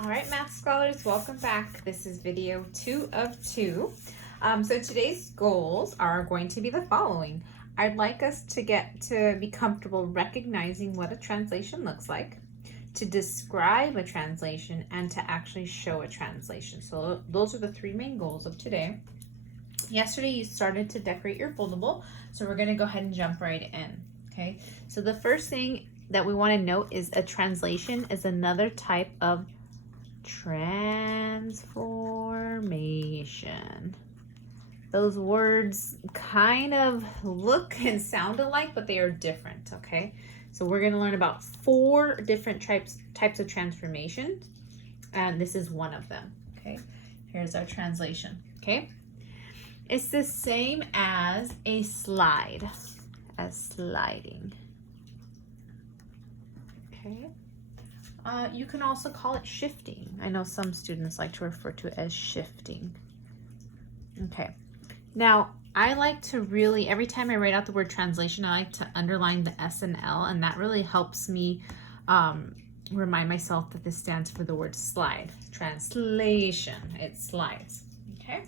All right, math scholars, welcome back. This is video 2 of 2. So today's goals are going to be the following. I'd like us to get to be comfortable recognizing what a translation looks like, to describe a translation, and to actually show a translation. So those are the 3 main goals of today. Yesterday you started to decorate your foldable, so we're going to go ahead and jump right in. Okay, so the first thing that we want to note is a translation is another type of transformation. Those words kind of look and sound alike, but they are different, okay? So we're going to learn about 4 different types of transformation, and this is one of them, okay? Here's our translation, okay? It's the same as a slide, as sliding, okay? You can also call it shifting. I know some students like to refer to it as shifting. Okay, now I like to really, every time I write out the word translation, I like to underline the S and L, and that really helps me remind myself that this stands for the word slide. Translation, it slides, okay?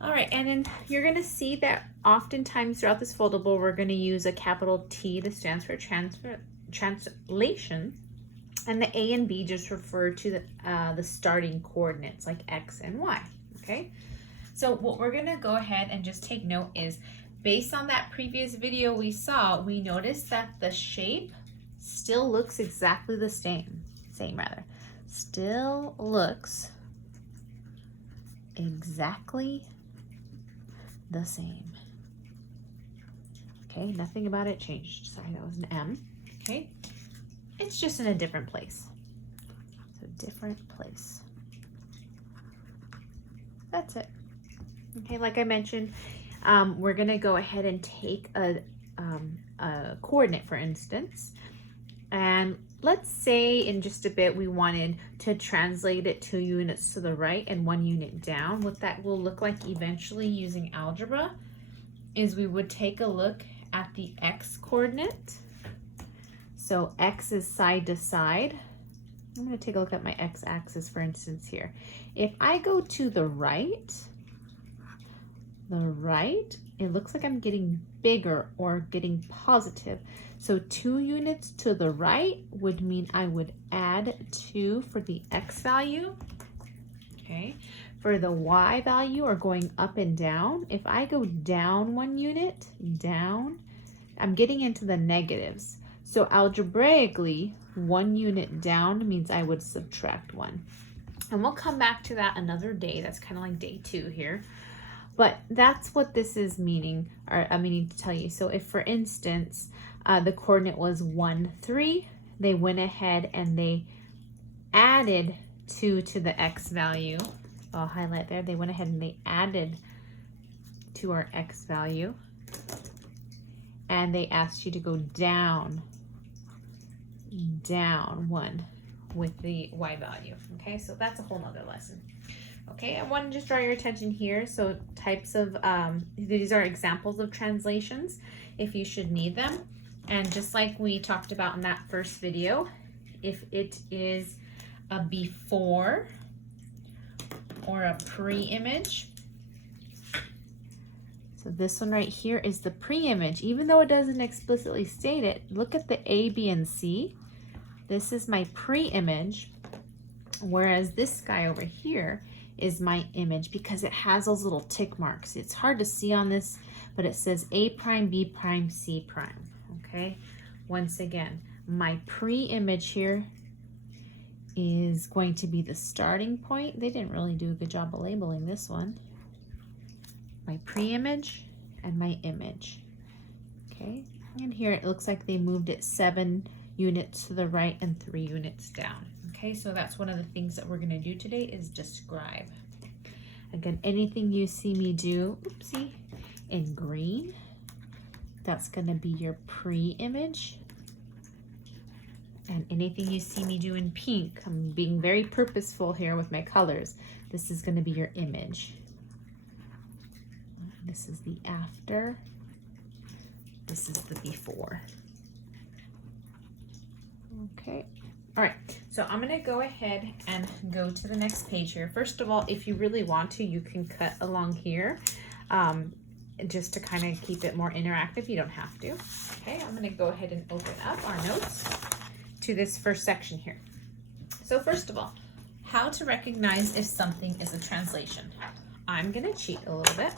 All right, and then you're gonna see that oftentimes throughout this foldable, we're gonna use a capital T that stands for translation. And the A and B just refer to the starting coordinates like X and Y, okay? So what we're gonna go ahead and just take note is, based on that previous video we saw, we noticed that the shape still looks exactly the same, still looks exactly the same. Okay, nothing about it changed. Sorry, that was an M, okay? It's just in a different place. So different place. That's it. Okay, like I mentioned, we're gonna go ahead and take a coordinate, for instance, and let's say in just a bit we wanted to translate it 2 units to the right and 1 unit down. What that will look like eventually using algebra is we would take a look at the X coordinate. So X is side to side. I'm going to take a look at my X axis, for instance, here. If I go to the right, it looks like I'm getting bigger or getting positive. So 2 units to the right would mean I would add 2 for the X value. Okay. For the Y value, or going up and down, if I go down 1 unit, down, I'm getting into the negatives. So algebraically, 1 unit down means I would subtract 1. And we'll come back to that another day. That's kind of like day 2 here. But that's what this is meaning, or I'm meaning to tell you. So if, for instance, the coordinate was 1, 3, they went ahead and they added 2 to the X value. I'll highlight there. They went ahead and they added to our X value. And they asked you to go down 1 with the Y value. Okay, so that's a whole nother lesson. Okay, I want to just draw your attention here. So types of, these are examples of translations if you should need them. And just like we talked about in that first video, if it is a before or a pre-image, so this one right here is the pre-image. Even though it doesn't explicitly state it, look at the A, B, and C. This is my pre-image, whereas this guy over here is my image because it has those little tick marks. It's hard to see on this, but it says A prime, B prime, C prime, okay? Once again, my pre-image here is going to be the starting point. They didn't really do a good job of labeling this one. My pre-image and my image, okay? And here it looks like they moved it 7 units to the right and 3 units down. Okay, so that's one of the things that we're gonna do today is describe. Again, anything you see me do, oopsie, in green, that's gonna be your pre-image. And anything you see me do in pink, I'm being very purposeful here with my colors, this is gonna be your image. This is the after, this is the before. Okay, all right, So I'm gonna go ahead and go to the next page here. First of all, if you really want to, you can cut along here just to kind of keep it more interactive. You don't have to. Okay, I'm gonna go ahead and open up our notes to this first section here. So first of all, how to recognize if something is a translation. I'm gonna cheat a little bit.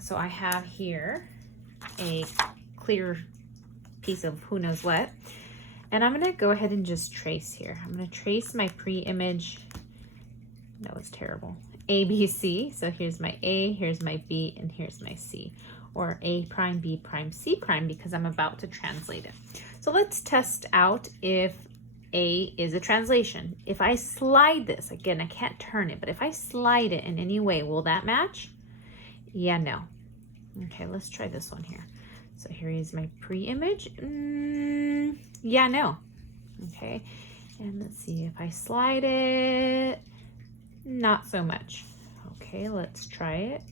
So I have here a clear piece of who knows what, and I'm gonna go ahead and just trace here. I'm gonna trace my pre-image. That was terrible. A, B, C. So here's my A, here's my B, and here's my C, or A prime, B prime, C prime, because I'm about to translate it. So let's test out if A is a translation. If I slide this, again, I can't turn it, but if I slide it in any way, will that match? Yeah, no. Okay, let's try this one here. So here is my pre-image. Yeah, no. Okay, and let's see if I slide it. Not so much. Okay, let's try it.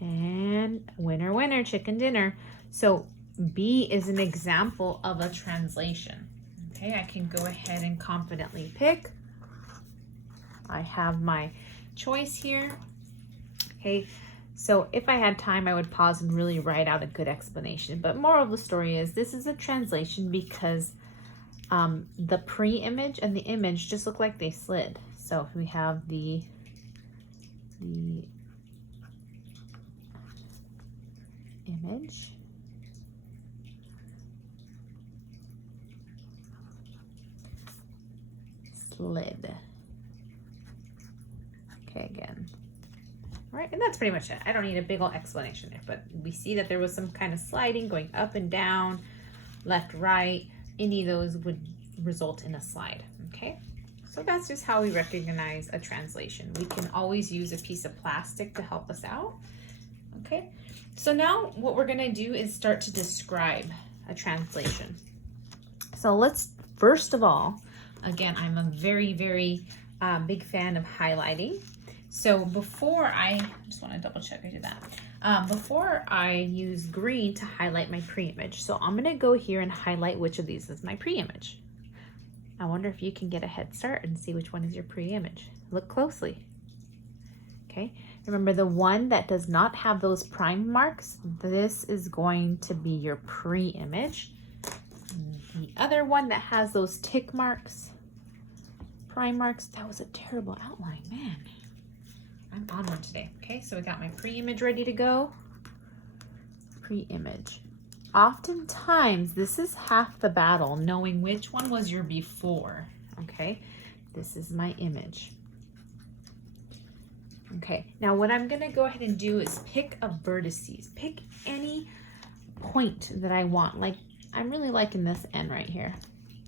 And winner, winner, chicken dinner. So B is an example of a translation. Okay, I can go ahead and confidently pick. I have my choice here. Okay, so if I had time, I would pause and really write out a good explanation. But moral of the story is this is a translation because the pre-image and the image just look like they slid. So if we have the image, slid. Okay, again. All right, and that's pretty much it. I don't need a big old explanation there, but we see that there was some kind of sliding going up and down, left, right. Any of those would result in a slide, okay? So that's just how we recognize a translation. We can always use a piece of plastic to help us out, okay? So now what we're gonna do is start to describe a translation. So let's, first of all, again, I'm a very, very big fan of highlighting. So before I just wanna double check I did that. Before I use green to highlight my pre-image. So I'm gonna go here and highlight which of these is my pre-image. I wonder if you can get a head start and see which one is your pre-image. Look closely. Okay, remember the one that does not have those prime marks, this is going to be your pre-image. The other one that has those tick marks, prime marks, that was a terrible outline, man. I'm on one today. Okay, so we got my pre-image ready to go. Pre-image. Oftentimes, this is half the battle, knowing which one was your before, okay? This is my image. Okay, now what I'm gonna go ahead and do is pick a vertices. Pick any point that I want. Like, I'm really liking this N right here.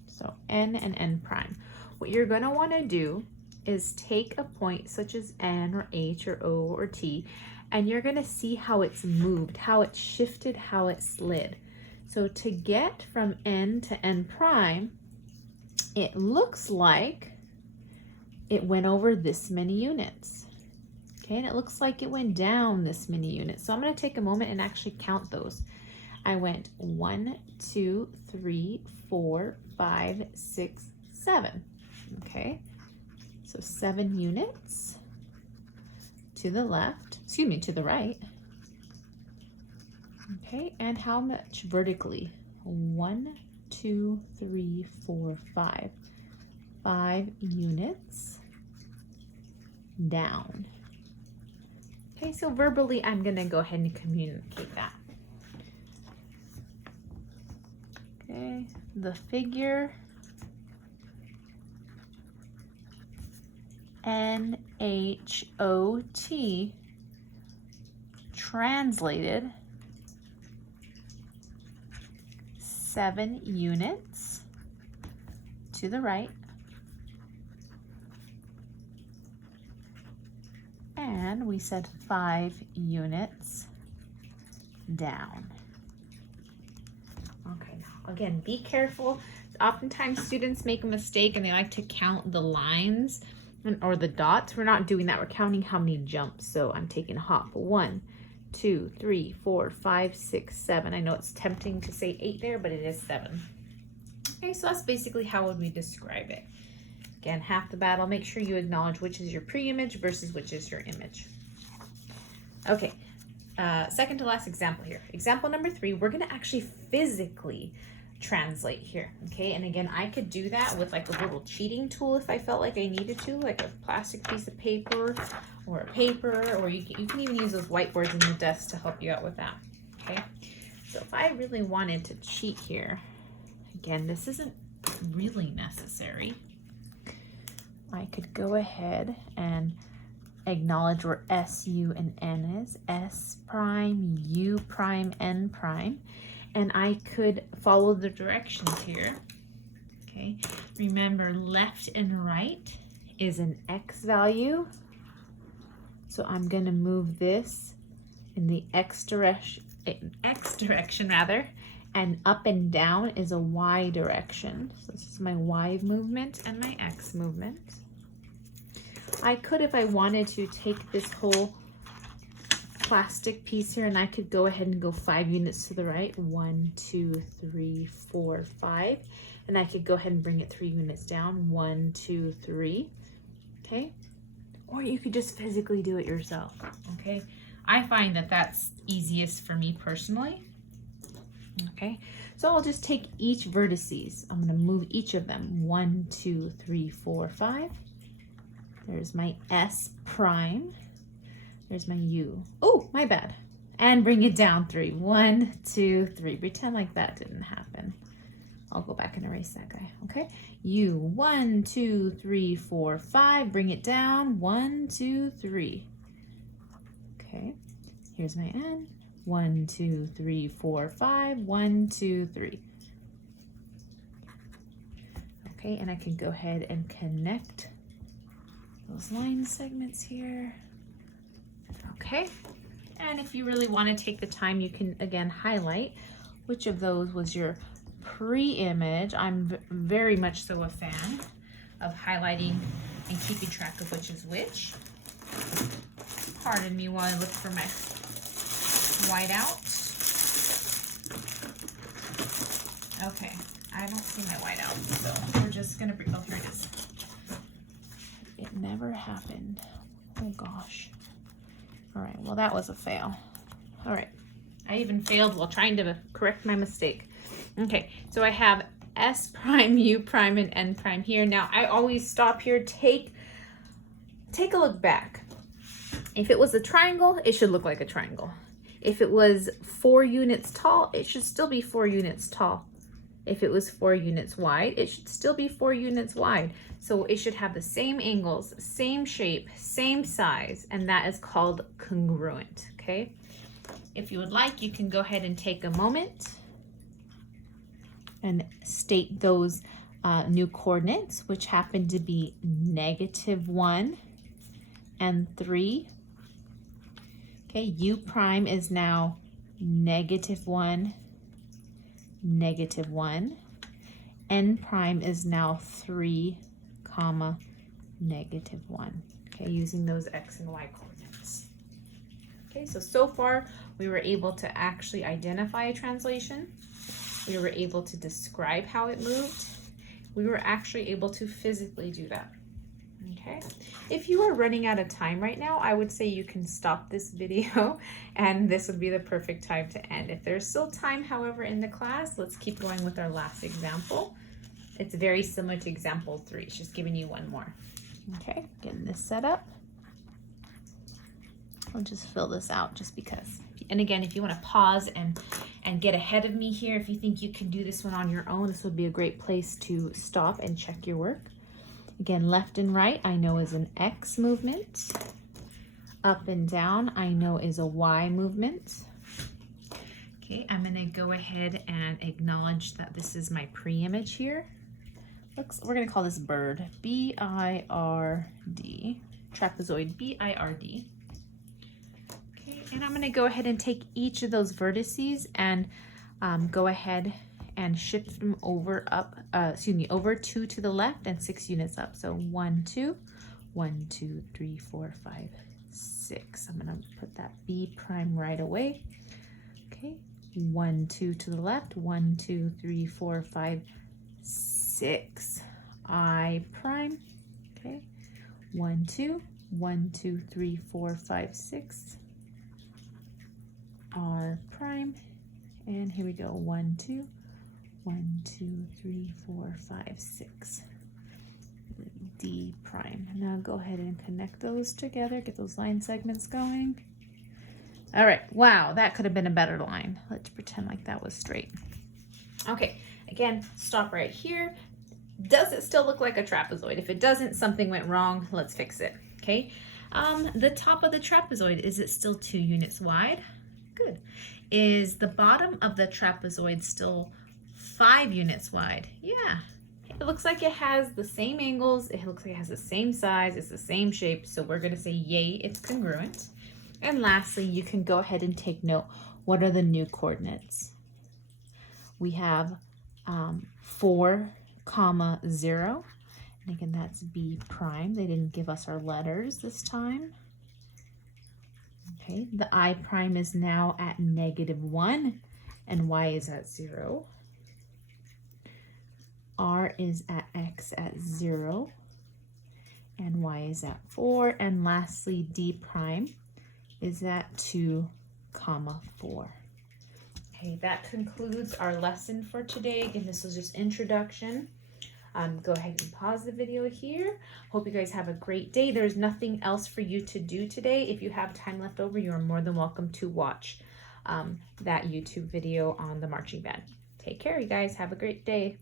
So N and N prime. What you're gonna wanna do is take a point such as N or H or O or T, and you're gonna see how it's moved, how it shifted, how it slid. So to get from N to N prime, it looks like it went over this many units. Okay, and it looks like it went down this many units. So I'm gonna take a moment and actually count those. I went 1, 2, 3, 4, 5, 6, 7. Okay, so 7 units to the left, excuse me, to the right. Okay, and how much vertically? 1, 2, 3, 4, 5. 5 units down. Okay, so verbally, I'm gonna go ahead and communicate that. Okay, the figure NHOT translated 7 units to the right and we said 5 units down. Okay, now again, be careful. Oftentimes students make a mistake and they like to count the lines or the dots. We're not doing that. We're counting how many jumps. So I'm taking a hop. 1, 2, 3, 4, 5, 6, 7. I know it's tempting to say 8 there, but it is 7. Okay, so that's basically how would we describe it. Again, half the battle. Make sure you acknowledge which is your pre-image versus which is your image. Okay, second to last example here. Example number 3, we're gonna actually physically translate here, okay? And again, I could do that with like a little cheating tool if I felt like I needed to, like a plastic piece of paper or a paper, or you can even use those whiteboards in your desk to help you out with that, okay? So if I really wanted to cheat here, again, this isn't really necessary. I could go ahead and acknowledge where S, U, and N is. S prime, U prime, N prime. And I could follow the directions here. Okay, remember left and right is an X value. So I'm gonna move this in the X direction rather, and up and down is a Y direction. So this is my Y movement and my X movement. I could, if I wanted to, take this whole plastic piece here and I could go ahead and go 5 units to the right. 1, 2, 3, 4, 5. And I could go ahead and bring it 3 units down. 1, 2, 3. Okay. Or you could just physically do it yourself. Okay. I find that that's easiest for me personally. Okay. So I'll just take each vertices. I'm going to move each of them. 1, 2, 3, 4, 5. There's my S prime. There's my U. Oh, my bad. And bring it down 3. 1, 2, 3. Pretend like that didn't happen. I'll go back and erase that guy. Okay. U. 1, 2, 3, 4, 5. Bring it down. 1, 2, 3. Okay. Here's my N. 1, 2, 3, 4, 5. 1, 2, 3. Okay, and I can go ahead and connect those line segments here. Okay, and if you really want to take the time, you can again highlight which of those was your pre-image. I'm very much so a fan of highlighting and keeping track of which is which. Pardon me while I look for my whiteout. Okay, I don't see my whiteout, so we're just gonna bring, oh, here it is. It never happened. Oh gosh. All right, well that was a fail. All right, I even failed while trying to correct my mistake. Okay, so I have S prime, U prime, and N prime here. Now I always stop here, take a look back. If it was a triangle, it should look like a triangle. If it was 4 units tall, it should still be 4 units tall. If it was 4 units wide, it should still be 4 units wide. So it should have the same angles, same shape, same size, and that is called congruent, okay? If you would like, you can go ahead and take a moment and state those new coordinates, which happen to be -1 and 3. Okay, U prime is now -1, -1. N prime is now 3, comma, -1. Okay, using those X and Y coordinates. Okay, so far we were able to actually identify a translation. We were able to describe how it moved. We were actually able to physically do that. Okay, if you are running out of time right now, I would say you can stop this video and this would be the perfect time to end. If there's still time, however, in the class, let's keep going with our last example. It's very similar to example 3. It's just giving you one more. Okay, getting this set up. I'll just fill this out just because. And again, if you want to pause and get ahead of me here, if you think you can do this one on your own, this would be a great place to stop and check your work. Again, left and right, I know is an X movement. Up and down, I know is a Y movement. Okay, I'm gonna go ahead and acknowledge that this is my pre-image here. We're gonna call this bird, B-I-R-D, trapezoid, B-I-R-D. Okay, and I'm gonna go ahead and take each of those vertices and go ahead and shift them over over 2 to the left and 6 units up. So 1, 2, 1, 2, 3, 4, 5, 6. I'm gonna put that B prime right away. Okay, 1, 2 to the left, 1, 2, 3, 4, 5, 6. I prime, 1, 2, 1, 2, 3, 4, 5, 6, R prime, and here we go, 1, 2, 1, 2, 3, 4, 5, 6, D prime. Now go ahead and connect those together, get those line segments going. All right, wow, that could have been a better line. Let's pretend like that was straight. Okay, again, stop right here. Does it still look like a trapezoid? If it doesn't, something went wrong. Let's fix it, okay? The top of the trapezoid, is it still 2 units wide? Good. Is the bottom of the trapezoid still 5 units wide? Yeah. It looks like it has the same angles. It looks like it has the same size. It's the same shape. So we're going to say, yay, it's congruent. And lastly, you can go ahead and take note. What are the new coordinates? We have 4, 0. And again, that's B prime. They didn't give us our letters this time. Okay, the I prime is now at -1, and Y is at 0. R is at X at 0, and Y is at 4. And lastly, D prime is at 2, 4. Okay, that concludes our lesson for today. Again, this was just introduction. Go ahead and pause the video here. Hope you guys have a great day. There's nothing else for you to do today. If you have time left over, you are more than welcome to watch that YouTube video on the marching band. Take care, you guys. Have a great day.